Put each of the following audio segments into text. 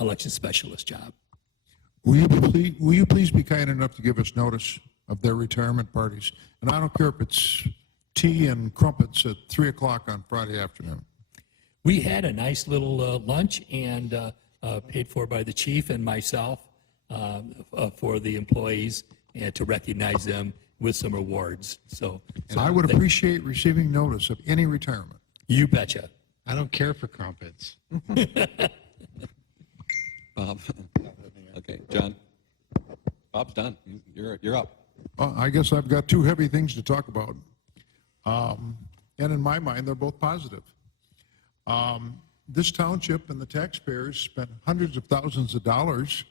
election specialist job. Will you please be kind enough to give us notice of their retirement parties? And I don't care if it's tea and crumpets at 3 o'clock on Friday afternoon. We had a nice little lunch and paid for by the chief and myself for the employees and to recognize them with some awards. So I would appreciate receiving notice of any retirement. You betcha. I don't care for crumpets. Bob. Okay, John. Bob's done. You're up. I guess I've got two heavy things to talk about. And in my mind, they're both positive. This township and the taxpayers spent hundreds of thousands of dollars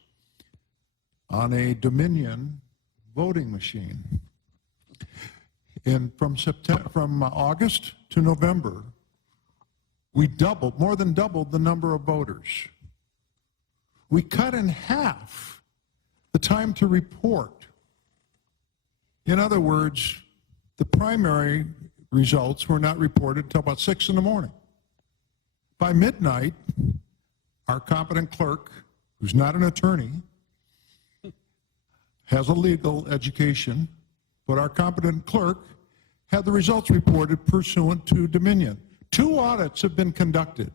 on a Dominion voting machine. And from August to November, we more than doubled the number of voters. We cut in half the time to report. In other words, the primary results were not reported until about 6 in the morning. By midnight, our competent clerk, who's not an attorney, has a legal education, but our competent clerk had the results reported pursuant to Dominion. 2 audits have been conducted.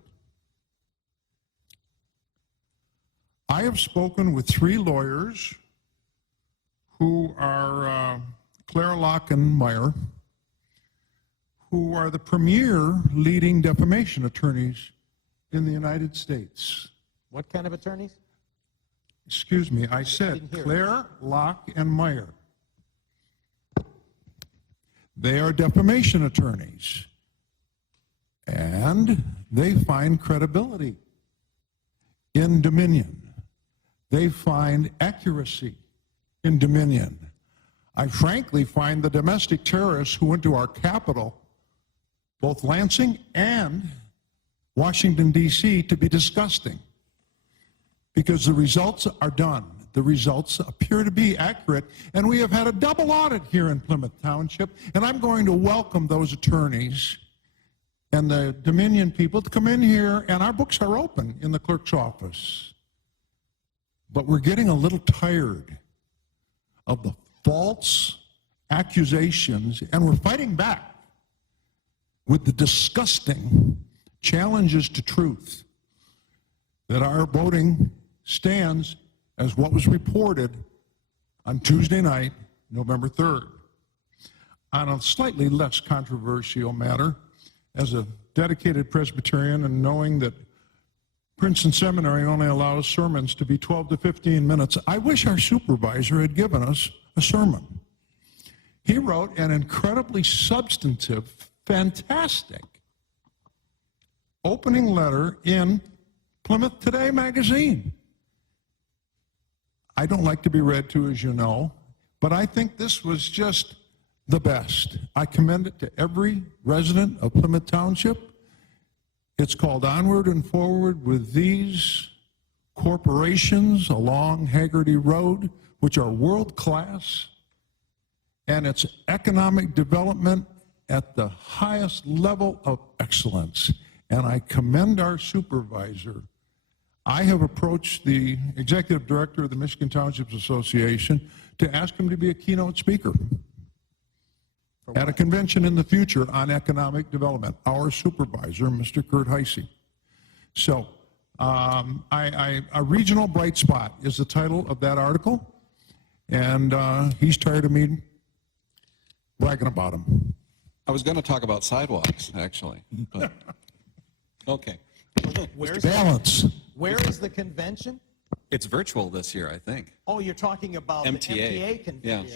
I have spoken with 3 lawyers who are Claire Locke and Meyer, who are the premier leading defamation attorneys in the United States. What kind of attorneys? Excuse me, I said Claire Locke and Meyer. They are defamation attorneys, and they find credibility in Dominion. They find accuracy in Dominion. I frankly find the domestic terrorists who went to our capital, both Lansing and Washington, D.C., to be disgusting, because the results are done. The results appear to be accurate, and we have had a double audit here in Plymouth Township, and I'm going to welcome those attorneys and the Dominion people to come in here, and our books are open in the clerk's office. But we're getting a little tired of the false accusations, and we're fighting back with the disgusting challenges to truth that our voting stands as what was reported on Tuesday night, November 3rd. On a slightly less controversial matter, as a dedicated Presbyterian and knowing that Princeton Seminary only allows sermons to be 12 to 15 minutes, I wish our supervisor had given us a sermon. He wrote an incredibly substantive, fantastic opening letter in Plymouth Today magazine. I don't like to be read to, as you know, but I think this was just the best. I commend it to every resident of Plymouth Township. It's called Onward and Forward with These Corporations Along Haggerty Road, which are world class, and it's economic development at the highest level of excellence. And I commend our supervisor. I have approached the executive director of the Michigan Townships Association to ask him to be a keynote speaker at a convention in the future on economic development, our supervisor, Mr. Kurt Heisey. So, A Regional Bright Spot is the title of that article, and he's tired of me bragging about him. I was going to talk about sidewalks, actually, but okay. Balance. Where is the convention? It's virtual this year, I think. Oh, you're talking about MTA. the MTA convention. Yeah.